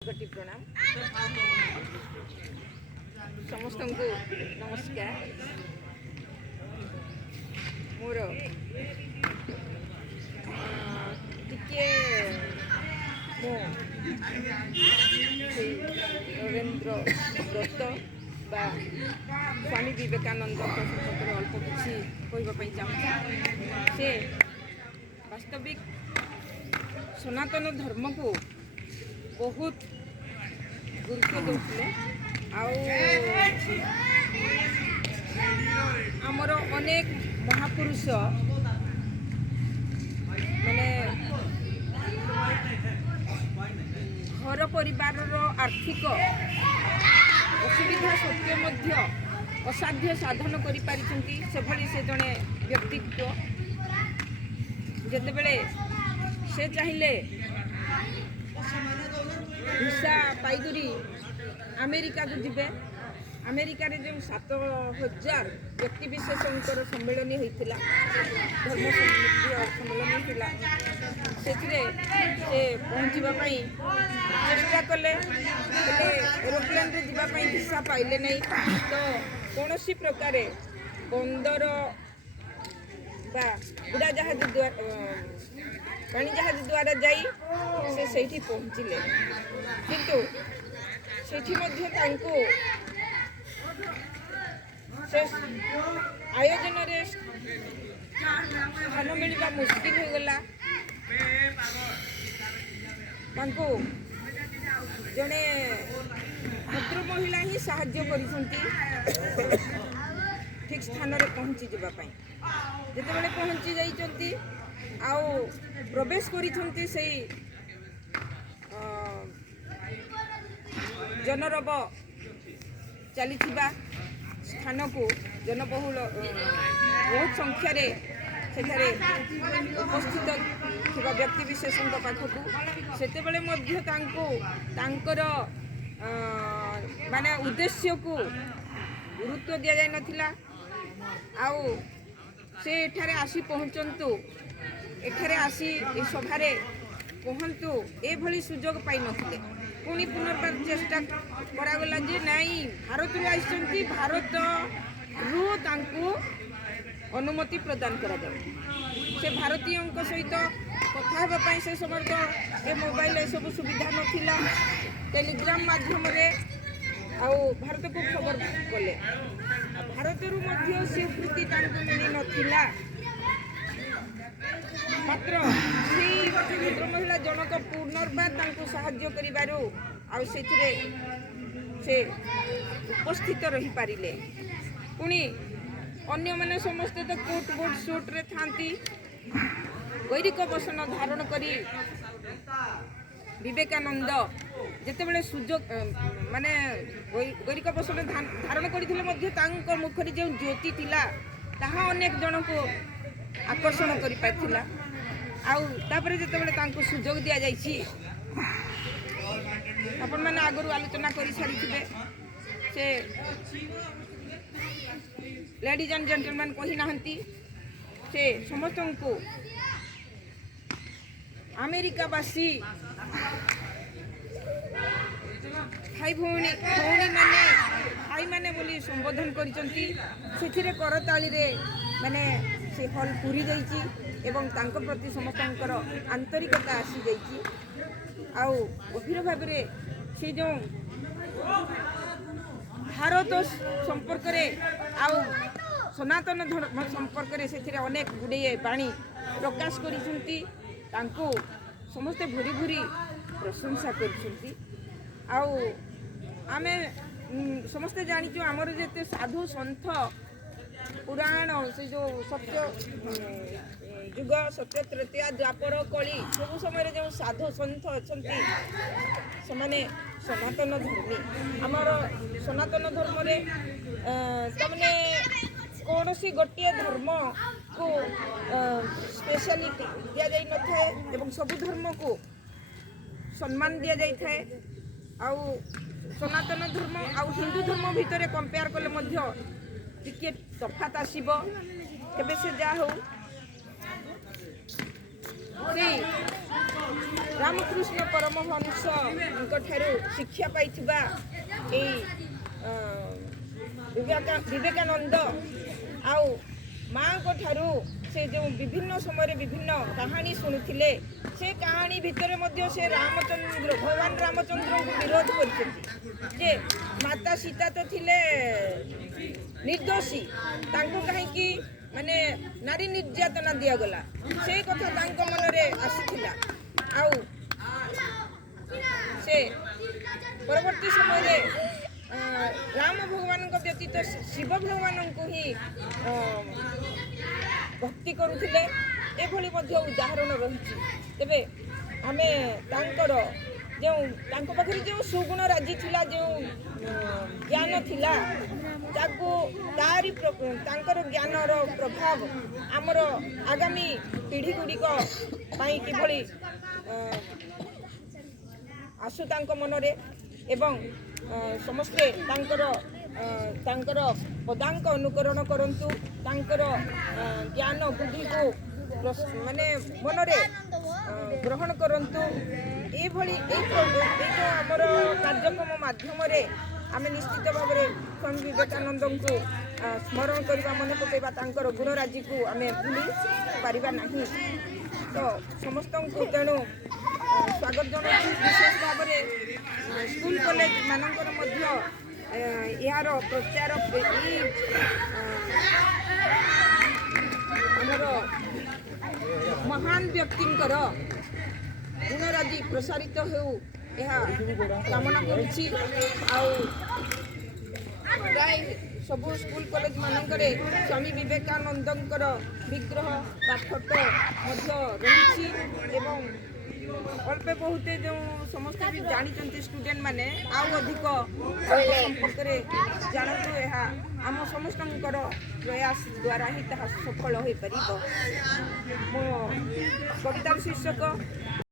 कोटि प्रणाम समस्त को नमस्कार। मोर टिके मो रवींद्र दत्त बा स्वामी विवेकानंद संपर्क में अल्प किसी कहवाई चाहूँ। से वास्तविक सनातन धर्म को बहुत गुरुत्व देते आमर अनेक महापुरुष माने घर परिवार आर्थिक असुविधा सत्वे असाध्य साधन कर से जड़े व्यक्तित्व जितेबले से चाहिए भिसा पाइकरी अमेरिका को जीवे। अमेरिका रे जो 7,000 व्यक्ति विशेषकर सम्मेलन होता धर्म सम्मेलन होता से पहुँचापी चेष्टा कले एरोप्लेन रे जावाई भिसा पाइले नहीं तो कौन सी प्रकार बंदर बा उड़ा जहाज पानी जहाज द्वारा जाई से पहुँचले किंतु सेठी मध्य तांको से आयोजन रे स्थान मिलवा मुश्किल हो गला। तांको जने भद्र महिला ही साहाय्य करिसंती ठीक स्थान रे पहुँची जावा पई जेतेबेले पहुँची जाइचंती आउ प्रवेश करिसंती से जनरब चली स्थान को जनबहुल बहुत संख्यार उपस्थित थिबा व्यक्ति विशेष पाखक सेतेबेले मध्य माने उद्देश्य को गुरुत्व दि जाय नथिला। आउ से एठारे आसी पहुँचतु एठारे आसी सभारे पहुँचतु एभली सुजोग पाई नथिले। पुणी पुनर्बार चेष्टा करागला जे नाई भारत रु आइसंती भारत रु तांको अनुमति प्रदान करा जाए। से भारतीय सहित कथा हेबा पई से समय तो ए मोबाइल ए सब सुविधा नथिला। टेलीग्राम माध्यम रे आउ भारत को खबर कले भारत रु मध्य स्वीकृति तांको मिली नथिला। मात्र भद्र महिला जनक पुनर्बार तांको साहाय्य करिबारु आ से उपस्थित रही पारिले। पुणी अन्य माने समस्त तो कोट बोट सूट रे थांती गैरिक बसन धारण करी विवेकानंद जितेबले सुजोग माने गैरिक बसन धारण करथिले मध्य तांको मुखरी जे ज्योति थिला ताहा अनेक जन को आकर्षण करि पाथिला। आउ तापरे जितेबले तांको सुजोग दिया जाइछि अपन मैंने आगु आलोचना कर सारी से लेडीज एंड जेंटलमैन कही ना से समस्त को अमेरिकावासी भाई भौणी भाई माने बोली संबोधन कर करताली रे माने से हल पूरी जाइए एवं तांको प्रति समस्त आंतरिकता आसी जाइए। आउ गभीर भाव से जो भारत संपर्क आउ सनातन धर्म संपर्क से अनेक गुड़े बाणी प्रकाश करिसंती तांको समस्ते भूरी भूरी प्रशंसा करिसंती। आउ आमे समस्ते जानिचु आमर जेते साधु संत पुराण से जो सत्य युग सत्य तृतीया द्वापर कली सब समय जो साधु सन्थ अच्छा से सनातन धर्मी आमर सनातन धर्म रे तमने कौन सी गोटे धर्म को स्पेशलिटी दि जाई न थाए एवं सब धर्म को सम्मान दि जाई थाए। आउ सनातन धर्म आउ हिंदू धर्म भितर कंपेयर कले मध्य टिके तफात आसीबो। केबे से जा हो ରାମକୃଷ୍ଣ ପରମହଂସଙ୍କଠାରୁ ଶିକ୍ଷା ପାଇଥିବା ଏଇ ବିବେକାନନ୍ଦ ଆଉ ମାଙ୍କ ଠାରୁ ସେ ଯେଉଁ ବିଭିନ୍ନ ସମୟରେ ବିଭିନ୍ନ କାହାଣୀ ଶୁଣୁଥିଲେ, ସେ କାହାଣୀ ଭିତରେ ମଧ୍ୟ ସେ ଭଗବାନ ରାମଚନ୍ଦ୍ରଙ୍କୁ ବିରୋଧ କରିଛନ୍ତି ଯେ ମାତା ସୀତା ତ ଥିଲେ ନିର୍ଦ୍ଦୋଷୀ, ତାଙ୍କୁ କାହିଁକି ମାନେ ନାରୀ ନିର୍ଯାତନା ଦିଆଗଲା, ସେଇ କଥା ତାଙ୍କ ମନରେ ଆସିଥିଲା। ଆଉ ସେ ପରବର୍ତ୍ତୀ ସମୟରେ ରାମ ଭଗବାନଙ୍କ ବ୍ୟତୀତ ଶିବ ଭଗବାନଙ୍କୁ ହିଁ ଭକ୍ତି କରୁଥିଲେ, ଏଭଳି ମଧ୍ୟ ଉଦାହରଣ ରହିଛି। ତେବେ ଆମେ ତାଙ୍କ ପାଖରେ ଯେଉଁ ସୁଗୁଣ ରାଜି ଥିଲା, ଯେଉଁ ଜ୍ଞାନ ଥିଲା, ତାଙ୍କର ଜ୍ଞାନର ପ୍ରଭାବ ଆମର ଆଗାମୀ ପିଢ଼ି ଗୁଡ଼ିକ ପାଇଁ କିଭଳି ଆସୁ ତାଙ୍କ ମନରେ ଏବଂ ସମସ୍ତେ ତାଙ୍କର ପଦାଙ୍କ ଅନୁକରଣ କରନ୍ତୁ, ତାଙ୍କର ଜ୍ଞାନ ବୁଦ୍ଧିକୁ ମାନେ ମନରେ ଗ୍ରହଣ କରନ୍ତୁ। ଏଇଭଳି ଏଇ ଯେଉଁ ଆମର କାର୍ଯ୍ୟକ୍ରମ ମାଧ୍ୟମରେ ଆମେ ନିଶ୍ଚିତ ଭାବରେ ସ୍ୱାମୀ ବିବେକାନନ୍ଦଙ୍କୁ ସ୍ମରଣ କରିବା, ମନେ ପକାଇବା, ତାଙ୍କର ଗୁଣରାଜିକୁ ଆମେ ଭୁଲି ପାରିବା ନାହିଁ। ତ ସମସ୍ତଙ୍କୁ ତେଣୁ ସ୍ୱାଗତ ଜଣାଉଛି। ବିଶେଷ ଭାବରେ ସ୍କୁଲ କଲେଜ ମାନଙ୍କର ମଧ୍ୟ ଏହାର ପ୍ରଚାର ଆମର ମହାନ ବ୍ୟକ୍ତିଙ୍କର ଗୁଣରାଜି ପ୍ରସାରିତ ହେଉ, ଏହା କାମନା କରୁଛି। ଆଉ ପ୍ରାୟ ସବୁ ସ୍କୁଲ କଲେଜ ମାନଙ୍କରେ ସ୍ୱାମୀ ବିବେକାନନ୍ଦଙ୍କର ବିଗ୍ରହ ବା ଫଟୋ ମଧ୍ୟ ରହିଛି ଏବଂ ଅଳ୍ପ ବହୁତ ଯେଉଁ ସମସ୍ତେ ବି ଜାଣିଛନ୍ତି ଷ୍ଟୁଡେଣ୍ଟ ମାନେ ଆଉ ଅଧିକ ସମ୍ପର୍କରେ ଜାଣନ୍ତୁ। ଏହା ଆମ ସମସ୍ତଙ୍କର ପ୍ରୟାସ ଦ୍ୱାରା ହିଁ ତାହା ସଫଳ ହୋଇପାରିବ। ମୋ କବିତାର ଶୀର୍ଷକ